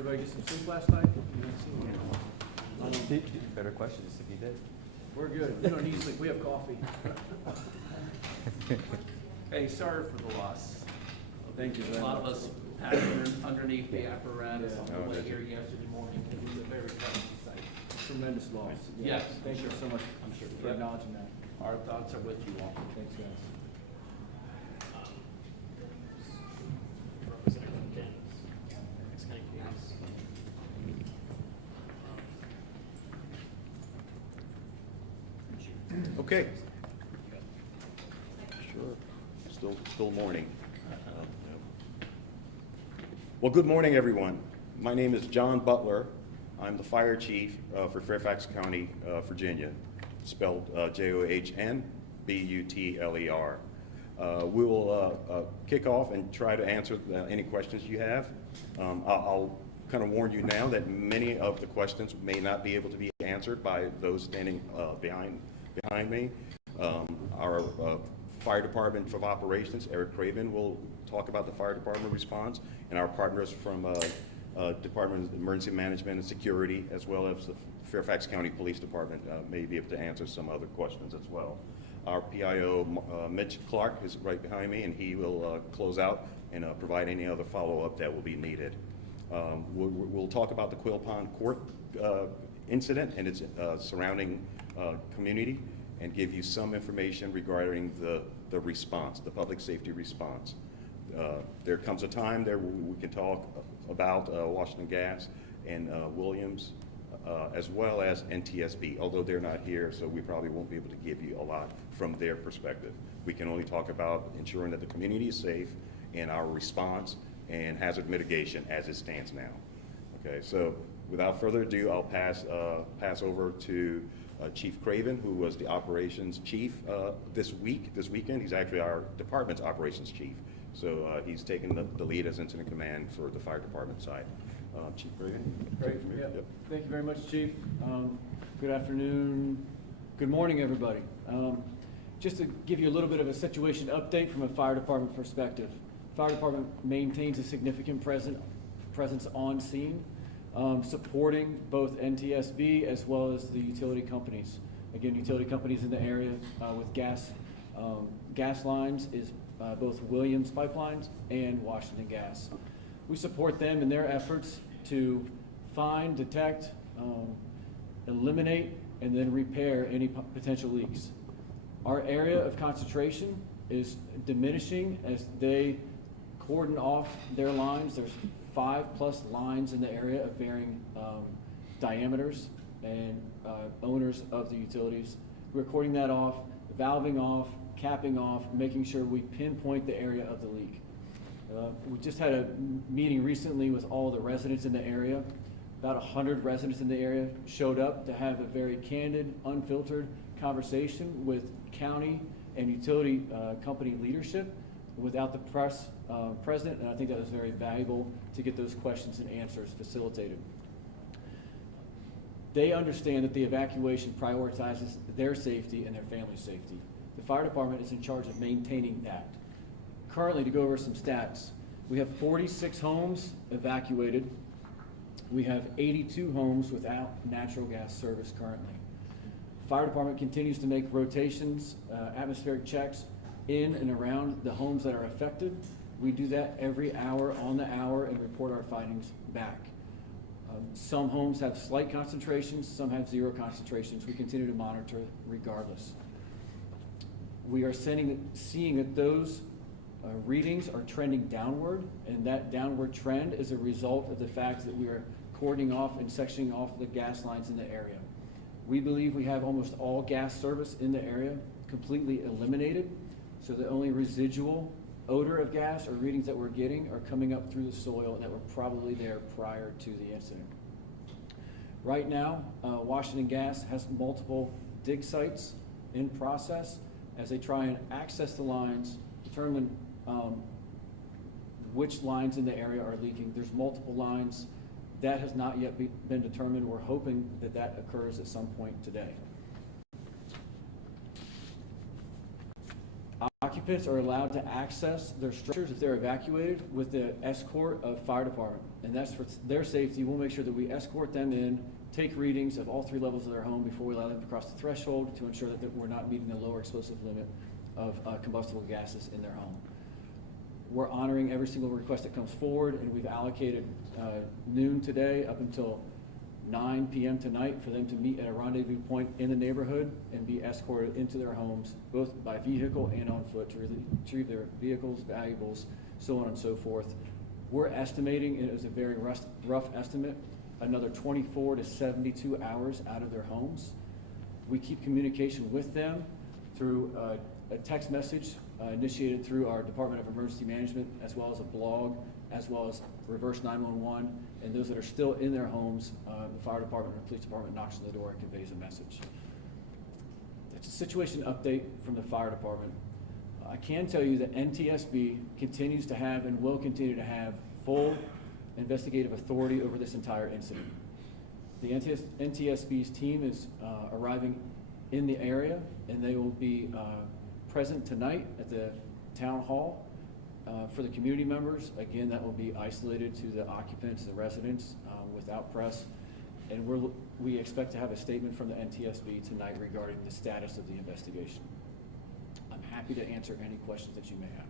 everybody get some sleep last night? Better questions if you did. We're good. We don't need sleep. We have coffee. Hey, sorry for the loss. Thank you very A lot much. of us passed underneath the apparatus Yeah. on the way here yesterday morning. It was a very tragic sight. Tremendous loss. Yes, Thank you sure. so much I'm sure. for Yep. acknowledging that. Our thoughts are with you all. Thanks, guys. Okay. Sure. Still morning. Well, good morning, everyone. My name is John Butler. I'm the fire chief for Fairfax County, Virginia, spelled Johnbutler. We will kick off and try to answer any questions you have. I'll kind of warn you now that many of the questions may not be able to be answered by those standing behind me. Our Fire Department of Operations, Eric Craven, will talk about the fire department response, and our partners from Department of Emergency Management and Security, as well as the Fairfax County Police Department, may be able to answer some other questions as well. Our PIO, Mitch Clark, is right behind me, and he will close out and provide any other follow-up that will be needed. We'll talk about the Quill Pond Court incident and its surrounding community, and give you some information regarding the response, the public safety response. There comes a time there we can talk about Washington Gas and Williams, as well as NTSB, although they're not here, so we probably won't be able to give you a lot from their perspective. We can only talk about ensuring that the community is safe and our response and hazard mitigation as it stands now. Okay, so without further ado, I'll pass over to Chief Craven, who was the operations chief this weekend. He's actually our department's operations chief. So he's taken the lead as incident command for the fire department side. Chief Craven. Great. Yeah. Yep. Thank you very much, Chief. Good afternoon. Good morning, everybody. Just to give you a little bit of a situation update from a fire department perspective. Fire department maintains a significant presence on scene, supporting both NTSB as well as the utility companies. Again, utility companies in the area with gas lines is both Williams Pipelines and Washington Gas. We support them in their efforts to find, detect, eliminate, and then repair any potential leaks. Our area of concentration is diminishing as they cordon off their lines. There's 5+ lines in the area of varying diameters and owners of the utilities. We're cording that off, valving off, capping off, making sure we pinpoint the area of the leak. We just had a meeting recently with all the residents in the area. About 100 residents in the area showed up to have a very candid, unfiltered conversation with county and utility company leadership without the press present, and I think that was very valuable to get those questions and answers facilitated. They understand that the evacuation prioritizes their safety and their family's safety. The fire department is in charge of maintaining that. Currently, to go over some stats, we have 46 homes evacuated. We have 82 homes without natural gas service currently. Fire department continues to make rotations, atmospheric checks in and around the homes that are affected. We do that every hour on the hour and report our findings back. Some homes have slight concentrations, some have zero concentrations. We continue to monitor regardless. We are seeing that those readings are trending downward, and that downward trend is a result of the fact that we are cordoning off and sectioning off the gas lines in the area. We believe we have almost all gas service in the area completely eliminated, so the only residual odor of gas or readings that we're getting are coming up through the soil that were probably there prior to the incident. Right now, Washington Gas has multiple dig sites in process as they try and access the lines, determine which lines in the area are leaking. There's multiple lines. That has not yet been determined. We're hoping that that occurs at some point today. Occupants are allowed to access their structures if they're evacuated with the escort of fire department. And that's for their safety. We'll make sure that we escort them in, take readings of all 3 levels of their home before we allow them to cross the threshold to ensure that we're not meeting the lower explosive limit of combustible gases in their home. We're honoring every single request that comes forward, and we've allocated noon today up until 9 p.m. tonight for them to meet at a rendezvous point in the neighborhood and be escorted into their homes, both by vehicle and on foot, to retrieve their vehicles, valuables, so on and so forth. We're estimating, it is a very rough estimate, another 24 to 72 hours out of their homes. We keep communication with them through a text message initiated through our Department of Emergency Management, as well as a blog, as well as reverse 911. And those that are still in their homes, the fire department or police department knocks on the door and conveys a message. It's a situation update from the fire department. I can tell you that NTSB continues to have and will continue to have full investigative authority over this entire incident. The NTSB's team is arriving in the area, and they will be present tonight at the town hall for the community members. Again, that will be isolated to the occupants, the residents, without press. And we expect to have a statement from the NTSB tonight regarding the status of the investigation. I'm happy to answer any questions that you may have.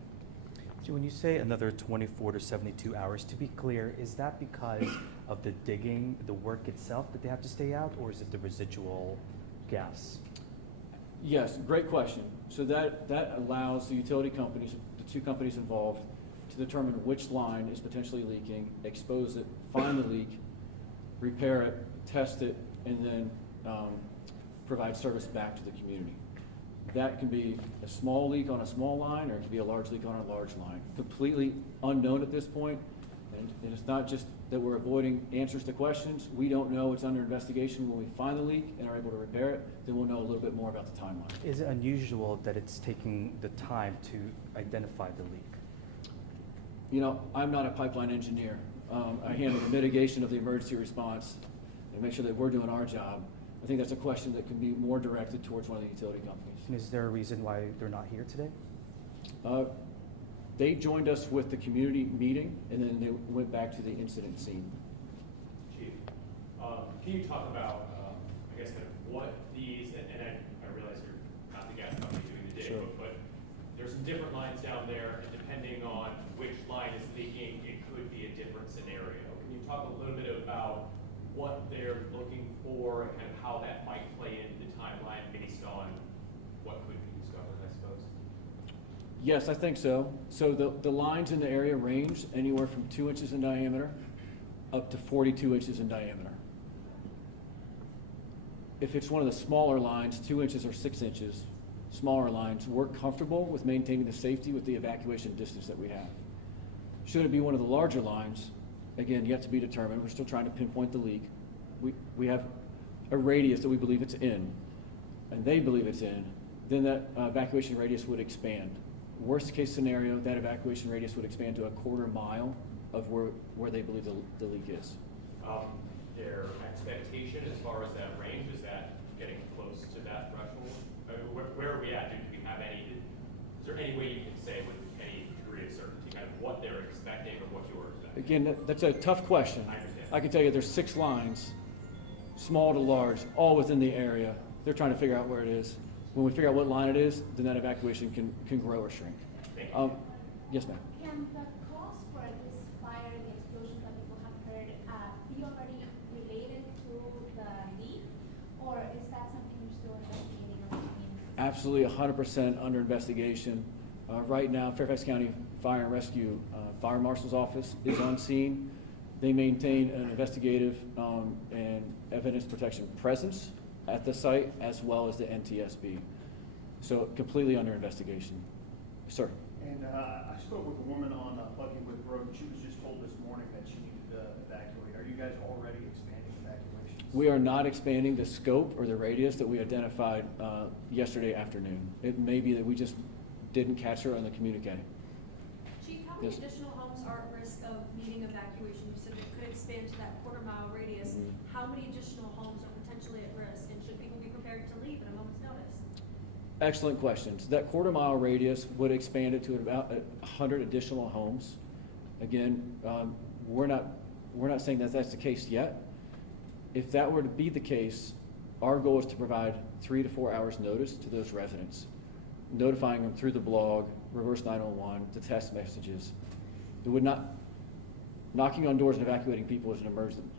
So when you say another 24 to 72 hours, to be clear, is that because of the digging, the work itself that they have to stay out, or is it the residual gas? Yes, great question. So that allows the utility companies, the 2 companies involved, to determine which line is potentially leaking, expose it, find the leak, repair it, test it, and then provide service back to the community. That can be a small leak on a small line, or it can be a large leak on a large line. Completely unknown at this point, and it's not just that we're avoiding answers to questions. We don't know. It's under investigation. When we find the leak and are able to repair it, then we'll know a little bit more about the timeline. Is it unusual that it's taking the time to identify the leak? You know, I'm not a pipeline engineer. I handle the mitigation of the emergency response and make sure that we're doing our job. I think that's a question that can be more directed towards one of the utility companies. And is there a reason why they're not here today? They joined us with the community meeting, and then they went back to the incident scene. Chief, can you talk about, I guess, kind of what these, and I realize you're not the gas company doing the dig, Sure. but there's some different lines down there, and depending on which line is leaking, it could be a different scenario. Can you talk a little bit about what they're looking for and kind of how that might play into the timeline based on what could be discovered, I suppose? Yes, I think so. So the lines in the area range anywhere from 2 inches in diameter up to 42 inches in diameter. If it's one of the smaller lines, 2 inches or 6 inches, smaller lines, we're comfortable with maintaining the safety with the evacuation distance that we have. Should it be one of the larger lines, again, yet to be determined, we're still trying to pinpoint the leak. We have a radius that we believe it's in, and they believe it's in, then that evacuation radius would expand. Worst case scenario, that evacuation radius would expand to a 1/4 mile of where they believe the leak is. Their expectation as far as that range, is that getting close to that threshold? I mean, where are we at? Do we have any, is there any way you can say with any degree of certainty kind of what they're expecting or what you're expecting? Again, that's a tough question. I understand. I can tell you there's 6 lines, small to large, all within the area. They're trying to figure out where it is. When we figure out what line it is, then that evacuation can grow or shrink. Thank you. Yes, ma'am. Can the cause for this fire and explosion that people have heard be already related to the leak, or is that something you're still investigating or looking into? Absolutely 100% under investigation. Right now, Fairfax County Fire and Rescue Fire Marshal's Office is on scene. They maintain an investigative and evidence protection presence at the site, as well as the NTSB. So completely under investigation. Sir. And I spoke with a woman on Buckywood Road, and she was just told this morning that she needed to evacuate. Are you guys already expanding evacuations? We are not expanding the scope or the radius that we identified yesterday afternoon. It may be that we just didn't catch her on the communique. Chief, how many Yes. additional homes are at risk of needing evacuation? You said it could expand to that 1/4 mile radius. How many additional homes are potentially at risk, and should people be prepared to leave at a moment's notice? Excellent questions. That quarter-mile radius would expand it to about 100 additional homes. Again, we're not saying that that's the case yet. If that were to be the case, our goal is to provide 3 to 4 hours notice to those residents, notifying them through the blog, reverse 911, the text messages. It would not, knocking on doors and evacuating people is an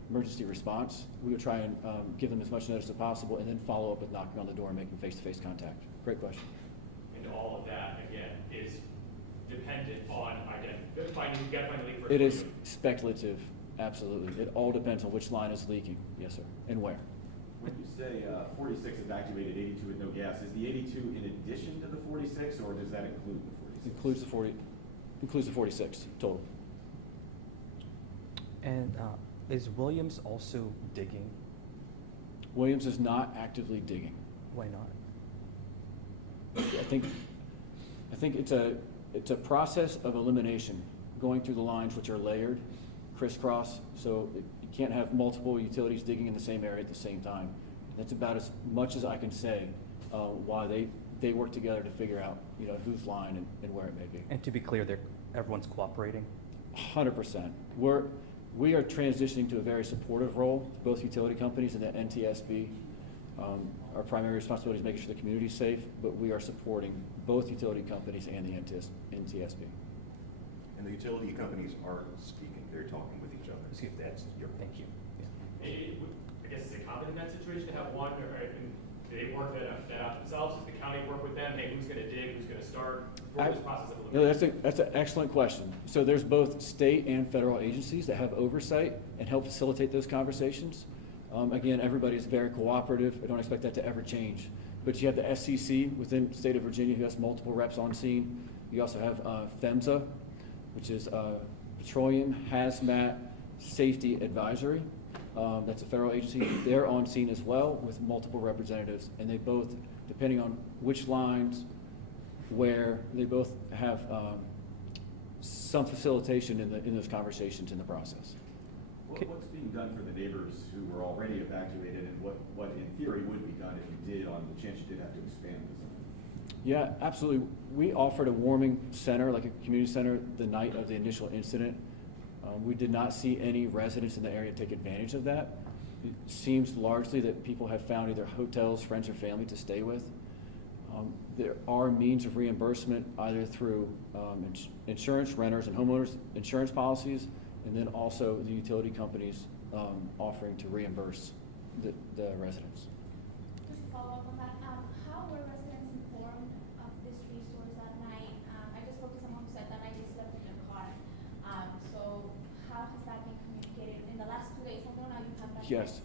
emergency response. We would try and give them as much notice as possible and then follow up with knocking on the door and making face-to-face contact. Great question. And all of that, again, is dependent on, again, you gotta find the leak first. It is speculative, absolutely. It all depends on which line is leaking, yes, sir, and where. When you say 46 evacuated, 82 with no gas, is the 82 in addition to the 46, or does that include the 46? Includes the 46 total. And is Williams also digging? Williams is not actively digging. Why not? I think it's a process of elimination, going through the lines which are layered, crisscross, so you can't have multiple utilities digging in the same area at the same time. That's about as much as I can say why they work together to figure out, you know, whose line and where it may be. And to be clear, everyone's cooperating? 100%. We are transitioning to a very supportive role, both utility companies and the NTSB. Our primary responsibility is making sure the community is safe, but we are supporting both utility companies and the NTSB. And the utility companies are speaking, they're talking with each other, see if that's your Thank question. you. I guess is it common in that situation to have one, or do they work that out themselves? Does the county work with them? Hey, who's gonna dig, who's gonna start? For this process of No, elimination? that's an excellent question. So there's both state and federal agencies that have oversight and help facilitate those conversations. Again, everybody's very cooperative. I don't expect that to ever change. But you have the SCC within the state of Virginia who has multiple reps on scene. You also have PHMSA, which is Petroleum Hazmat Safety Advisory. That's a federal agency. They're on scene as well with multiple representatives, and they both, depending on which lines, where, they both have some facilitation in those conversations in the process. What's being done for the neighbors who were already evacuated, and what in theory would be done if you did, on the chance you did have to expand the zone? Yeah, absolutely. We offered a warming center, like a community center, the night of the initial incident. We did not see any residents in the area take advantage of that. It seems largely that people have found either hotels, friends, or family to stay with. There are means of reimbursement either through insurance, renters, and homeowners insurance policies, and then also the utility companies offering to reimburse the residents. Just to follow up on that, how were residents informed of this resource that night? I just spoke to someone who said that night they slept in their car. So how has that been communicated in the last 2 days? I don't know if you have that. Yes.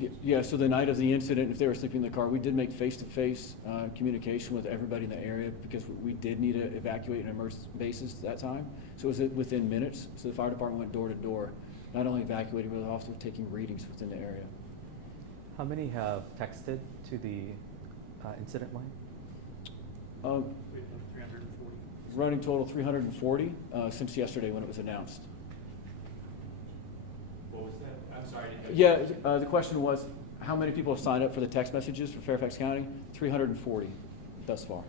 message. Yeah, so the night of the incident, if they were sleeping in the car, we did make face-to-face communication with everybody in the area because we did need to evacuate on an emergency basis at that time. So it was within minutes. So the fire department went door to door, not only evacuating, but also taking readings within the area. How many have texted to the incident line? 340. Running total 340 since yesterday when it was announced. What was that? I'm sorry. I didn't catch Yeah, the question was, how many people have signed up for the text messages for Fairfax County? 340 thus far.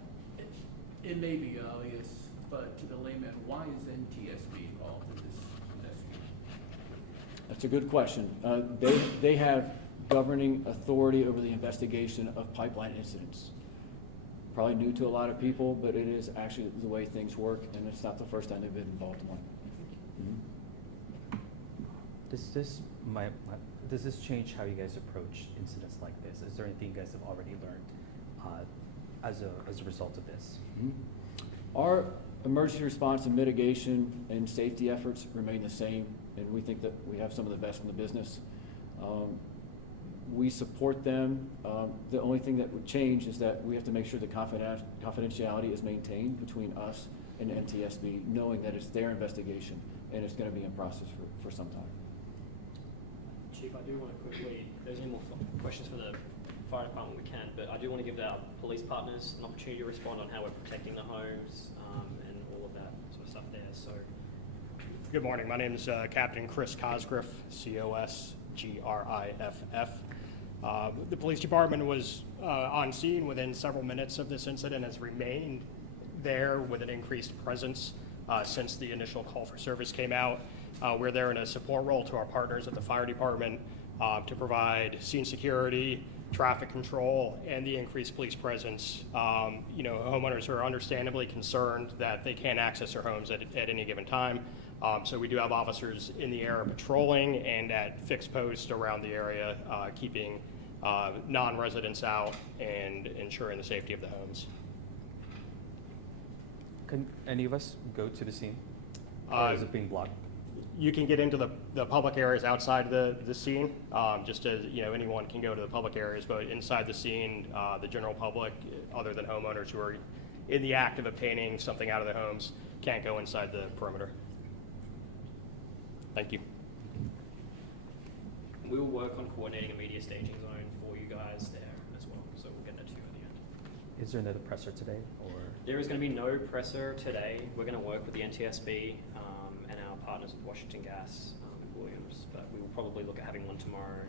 It may be obvious, but to the layman, why is NTSB involved in this investigation? That's a good question. They have governing authority over the investigation of pipeline incidents. Probably new to a lot of people, but it is actually the way things work, and it's not the first time they've been involved in one. Does this change how you guys approach incidents like this? Is there anything you guys have already learned as a result of this? Our emergency response and mitigation and safety efforts remain the same, and we think that we have some of the best in the business. We support them. The only thing that would change is that we have to make sure the confidentiality is maintained between us and NTSB, knowing that it's their investigation and it's going to be in process for some time. Chief, I do want to quickly, if there's any more questions for the fire department, we can, but I do want to give our police partners an opportunity to respond on how we're protecting the homes and all of that sort of stuff there. So, Good morning. My name is Captain Chris Cosgriff, COSGRIFF. The police department was on scene within several minutes of this incident, has remained there with an increased presence since the initial call for service came out. We're there in a support role to our partners at the fire department to provide scene security, traffic control, and the increased police presence. Homeowners are understandably concerned that they can't access their homes at any given time. So we do have officers in the area patrolling and at fixed posts around the area, keeping non-residents out and ensuring the safety of the homes. Can any of us go to the scene? Or is it being blocked? You can get into the public areas outside the scene, just as, anyone can go to the public areas, but inside the scene, the general public, other than homeowners who are in the act of obtaining something out of their homes, can't go inside the perimeter. Thank you. We will work on coordinating a media staging zone for you guys there as well, so we'll get that to you at the end. Is there another presser today, or? There is going to be no presser today. We're going to work with the NTSB and our partners with Washington Gas and Williams, but we will probably look at having one tomorrow